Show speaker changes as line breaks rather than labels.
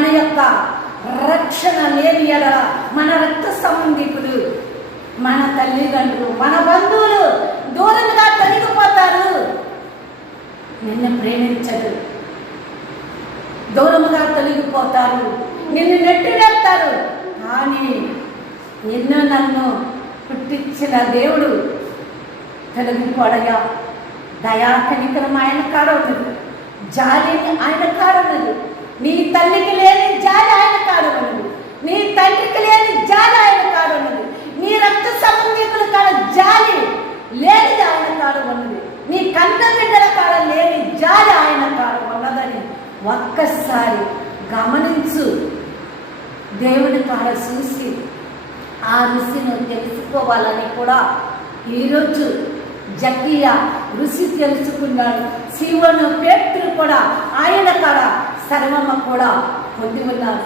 మన యొక్క రక్షణ లేని ఎడల మన రక్త సంబంధికులు మన తల్లిదండ్రులు మన బంధువులు దూరంగా తొలగిపోతారు. నిన్ను ప్రేమించరు దూరముగా తొలగిపోతారు. నిన్ను నెట్టివేస్తారు. కానీ నిన్ను నన్ను పుట్టించిన దేవుడు తొలగిపోడగా దయా కనికరం ఆయన కాడ జాలిని ఆయన కాడ ఉన్నది నీ తల్లికి లేని జాలి ఆయన కాడ ఉన్నది నీ తండ్రికి లేని జాలి ఆయన కాడ ఉన్నది నీ రక్త సంబంధికుల కాడ జాలి లేనిది ఆయన కాడ ఉన్నది నీ కంట బిడ్డల కాడ లేని జాలి ఆయన కాడ ఉన్నదని ఒక్కసారి గమనించు. దేవుని కాడ చూసి ఆ రుచిని తెలుసుకోవాలని కూడా ఈరోజు జకియ రుచి తెలుసుకున్నాడు. శివను పేతులు కూడా ఆయన కాడ సర్వమ్మ కూడా పొంది ఉన్నారు.